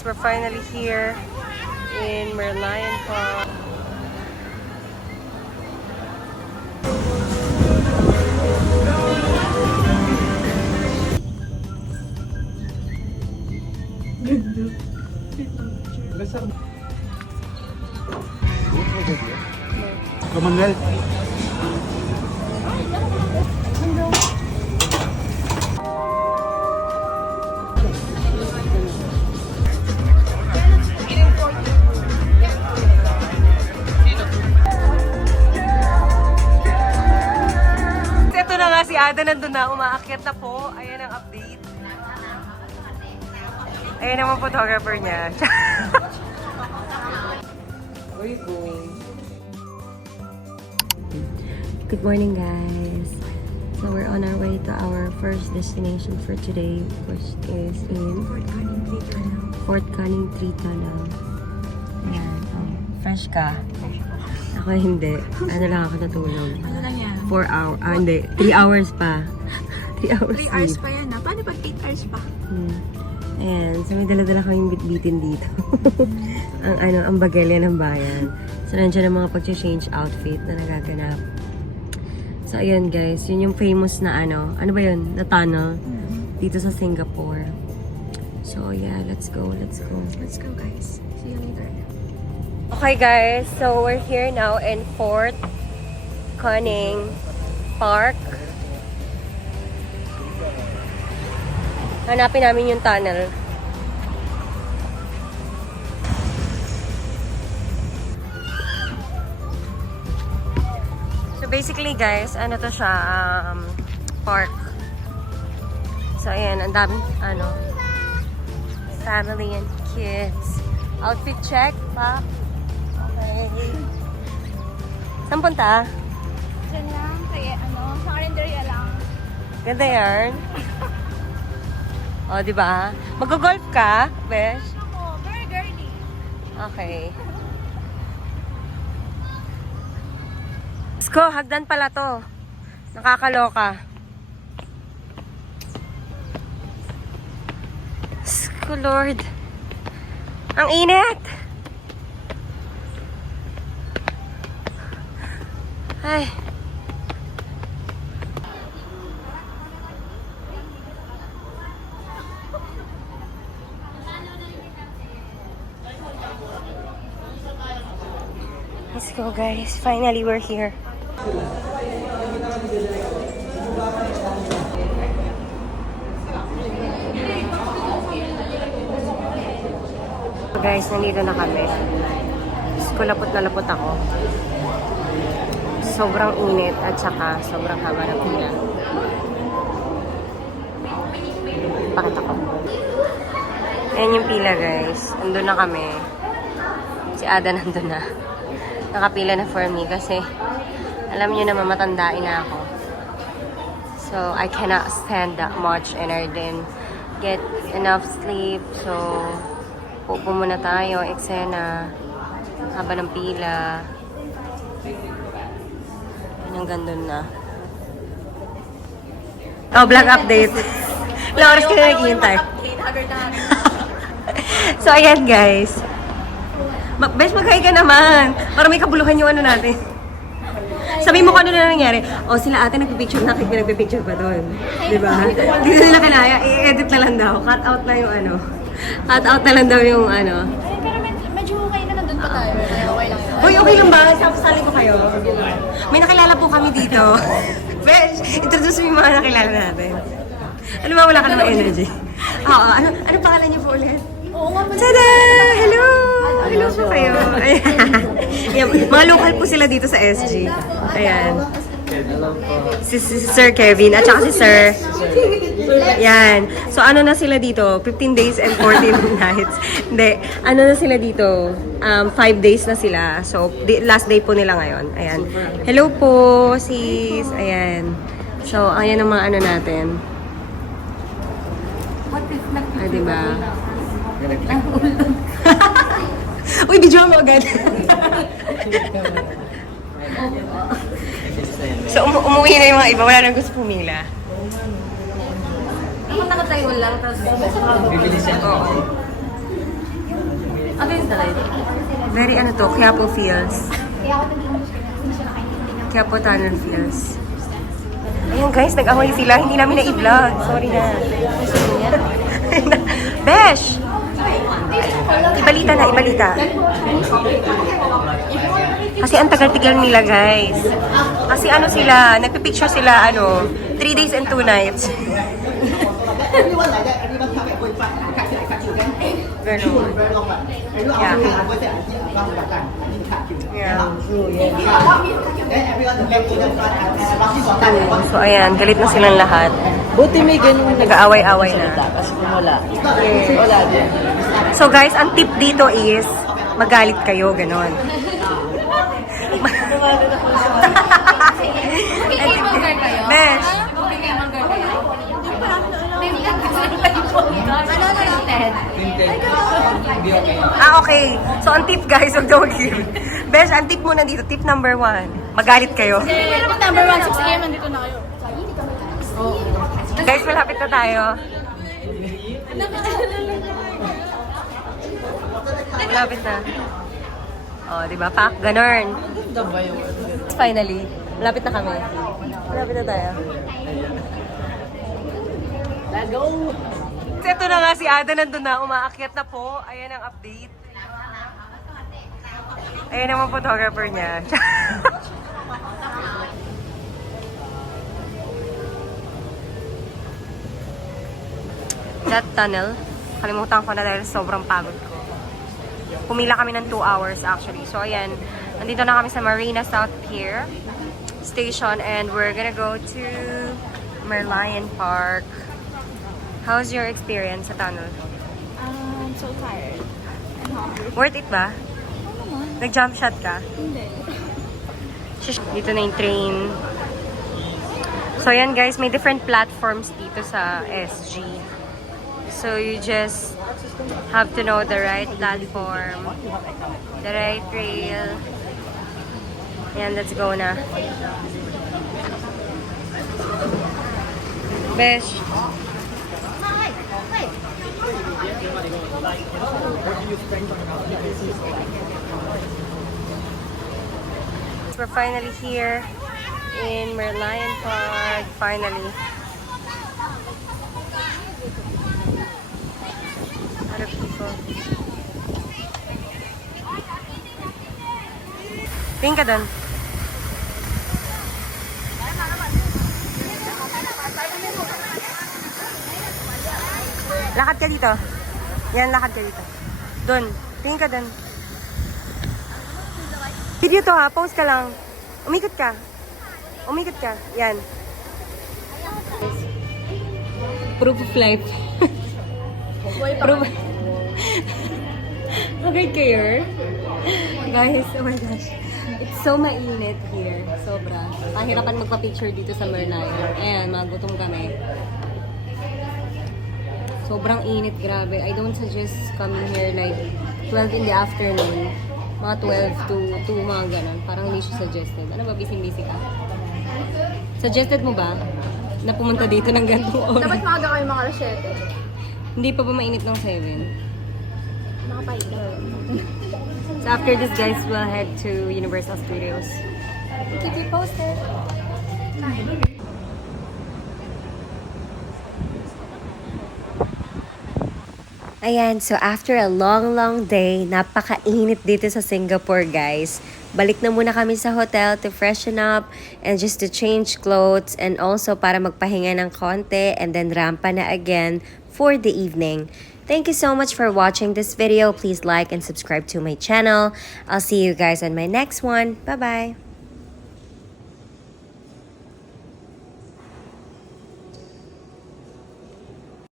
We're finally here in Merlion Park. Commonwealth. Ito na nga si Ada, nandun na, umaakyat na po. Ayan ang update. Ayan naman photographer niya. Good morning, guys. So we're on our way to our first destination for today, which is in Fort Canning, Tritana. Ayan. Oh, fresh ka? Ako hindi. Ano lang ako natulog? Ano lang yan? 4 hours. Ah, hindi. 3 hours pa. 3 hours 3 hours sleep. pa yan ah. Paano pag 8 hours pa? Ayan. So may dala-dala kaming bitbitin dito. ang bagelya ng bayan. So nandiyan ang mga pag-change outfit na nagaganap. So ayan guys, yun yung famous na ano ba yun? Na tunnel dito sa Singapore. So yeah, let's go. Let's go guys. See you later. Okay guys, so we're here now in Fort Canning Park. Hanapin namin yung tunnel. So basically guys, ano to siya, park. So ayan, ang daming family and kids. Outfit check pa. Okay. Saan punta? Diyan lang. Kaya sa kalendarya lang. Ganda yan. O, diba? Mag-golf ka, Besh? Ako, very girly. Okay. Sko, hagdan pala to. Nakakaloka. Sko, Lord. Ang init! Ay. Let's go guys. Finally we're here. So guys, nandito na kami. Ko lapot na lapot ako. Sobrang init at saka sobrang haba ng pila. Pakita ko. Ayan yung pila guys. Nandun na kami. Si Ada nandun na. Nakapila na for me kasi alam niyo naman matandain na ako. So I cannot stand that much and I didn't get enough sleep. So pupo muna tayo. Eksena. Haba ng pila. Hanggang doon na. Oh, vlog update. Ilang oras ka na naghihintay. So, ayan guys. Best mag-hi ka naman. Para may kabuluhan yung ano natin. Sabi mo kung ano na nangyari. O, sila ate nagpipicture na. Kaya nagpipicture pa doon. Diba? Hindi nila kanaya. I-edit na lang daw. Cut out na yung ano. Cut out na lang daw yung ano. Pero medyo okay na nandun pa tayo. Okay lang. Uy, okay lang ba? Sali ko kayo. May nakilala po kami dito. Besh, introduce mo yung mga nakilala natin. Ano ba, wala ka naman energy? Oo, ano pangalan niyo po ulit? Oo nga. Tada! Hello! Hello po kayo. Ayan, mga local po sila dito sa SG. Ayan. Si Sir Kevin at saka si Sir. Yan. So ano na sila dito? 15 days and 14 nights. Hindi. Ano na sila dito? 5 days na sila. So last day po nila ngayon. Ayan. Hello po sis. Ayan. So ayan ang mga ano natin. Ah, diba? Uy, video mo agad. So, umuwi na yung mga iba. Wala nang gusto pumila. Ako nakatayo lang. Tapos Bibili siya. Oo. Very ano to, Quiapo feels. Quiapo Tunnel feels. Ayun guys, nag-away sila. Hindi namin na-i-vlog. Sorry na. Besh! Ibalita na, ibalita. Kasi ang tagal-tigal nila guys. Kasi ano sila, nagpipicture sila 3 days and 2 nights. Everyone like that, everyone come and go and fight, cut here, cut you, then queue will be very long, but everyone Yeah. after go say, I think around the time, I need to cut queue. Yeah. Then everyone to back to the front and rushing for time. So ayan, galit na silang lahat. Buti may ganun Nag-aaway-away na. kasi kung wala. Wala din. So guys, ang tip dito is, magalit kayo, ganon. Kikimanggar kayo? Besh! Kikimanggar kayo? Ano natin? Okay. So ang tip guys, huwag daw give. Besh, ang tip muna dito, tip number 1. Magalit kayo. Number 1, 6 a.m. nandito na kayo. Guys, malapit na tayo. Malapit na. Oh, di ba? Pak, ganun. Finally, malapit na kami. Malapit na tayo. Let's go! Ito na nga si Ada, nandun na. Umaakyat na po. Ayan ang update. Ayan naman photographer niya. That tunnel, kalimutan ko na dahil sobrang pagod ko. Pumila kami ng 2 hours actually. So ayan, nandito na kami sa Marina South Pier Station and we're gonna go to Merlion Park. How's your experience sa tunnel? I'm so tired. I'm hungry. Worth it ba? Nag-jump shot ka? Hindi. Dito na yung train. So yan guys, may different platforms dito sa SG. So you just have to know the right platform, the right rail. Yan, let's go na. Besh. We're finally here in Merlion Park. Finally. A lot of people. Tingin ka doon. Lakad ka dito. Yan, lakad ka dito. Doon. Tingin ka doon. Video to ha. Pause ka lang. Umikot ka. Umikot ka. Yan. Proof of life. Proof. Okay kayo. Guys, oh my gosh. It's so mainit here. Sobra. Pahirapan magpa-picture dito sa Merlion. Ayan, magutom kami. Sobrang init, grabe. I don't suggest coming here like 12 in the afternoon. Mga 12 to 2, mga ganun. Parang hindi siya suggested. Ano ba, busy-busy ka? Suggested mo ba na pumunta dito ng ganitong oras? Dapat maaga kayo mga alas 7. Hindi pa ba mainit ng 7? Mga 5. So after this guys, we'll head to Universal Studios. Keep you posted. Ayan, so after a long day, napakainit dito sa Singapore, guys. Balik na muna kami sa hotel to freshen up and just to change clothes and also para magpahinga ng konti and then rampa na again for the evening. Thank you so much for watching this video. Please like and subscribe to my channel. I'll see you guys on my next one. Bye-bye!